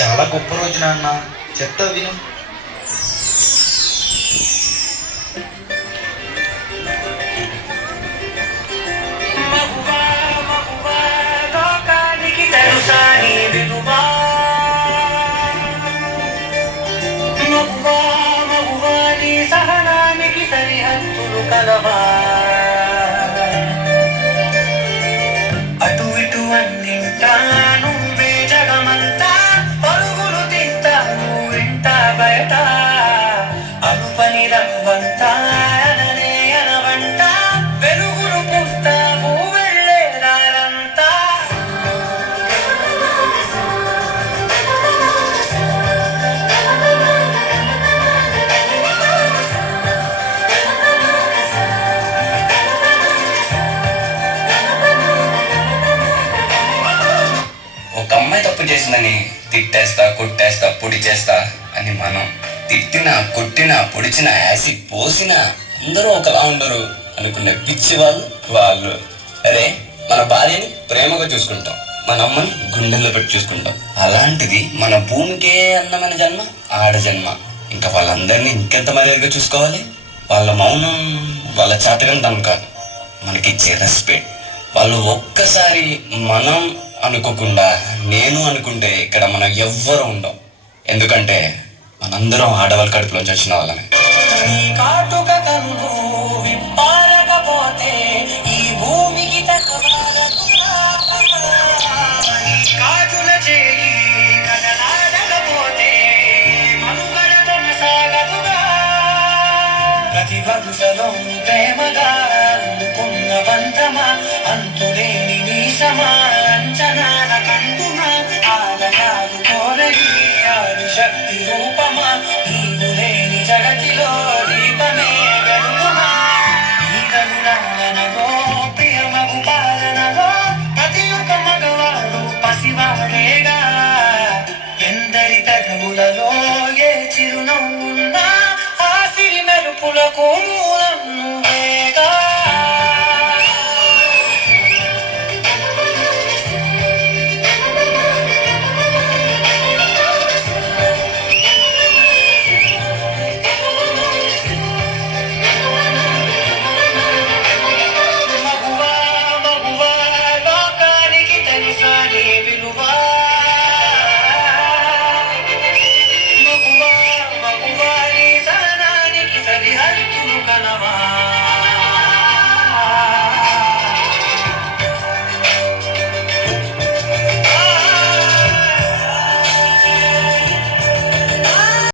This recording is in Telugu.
చాలా గొప్ప రోజు నాన్న. చెప్తా విను. మగువా మగువా లోకానికి తెలుసా నీ విలువా. మగువా మగువా నీ సహనానికి సరిహద్దులు కలవా. అటు ఇటు అన్నింటా నువ్వే జగమంతా. పరుగులు తీస్తావు ఇంట బయట. అనుపని రవ్వంతా అననే అనవంట. వెలుగులు పూస్తావు వెళ్ళే దారంతా. ఒక అమ్మాయి తప్పు చేసిందని తిట్టేస్తా, కొట్టేస్తా, పొడి చేస్తా అని మనం తిట్టినా, కొట్టినా, పొడిచినా, యాసిడ్ పోసినా అందరూ ఒకలా ఉండరు అనుకునే పిచ్చి వాళ్ళు. అరే, మన భార్యని ప్రేమగా చూసుకుంటాం, మన అమ్మని గుండెల్లో పెట్టి చూసుకుంటాం. అలాంటిది మన భూమికే అందమైన జన్మ ఆడ జన్మ. ఇంకా వాళ్ళందరినీ ఇంకెంత మర్యాదగా చూసుకోవాలి. వాళ్ళ మౌనం వాళ్ళ చేతకంతం కాదు, మనకిచ్చే రెస్పెక్ట్. వాళ్ళు ఒక్కసారి మనం అనుకోకుండా నేను అనుకుంటే ఇక్కడ మనం ఎవ్వరూ ఉండం. ఎందుకంటే మనందరం ఆడవాళ్ళ కడుపులోంచి వచ్చిన వాళ్ళమే. నీ కాటుక కన్ను విప్పారకపోతే ఈ భూమికి తక్కువలకురా. నీ కాటుల చేయి కదలాడకపోతే మనుగడ కొనసాగదుగా. ప్రతి వరుసలో ప్రేమగా అందుకున్న బంధమా, అంతులేని నీసమా, అంచనాల కందుమా, ఆలయాలు కోరని ఆది శక్తి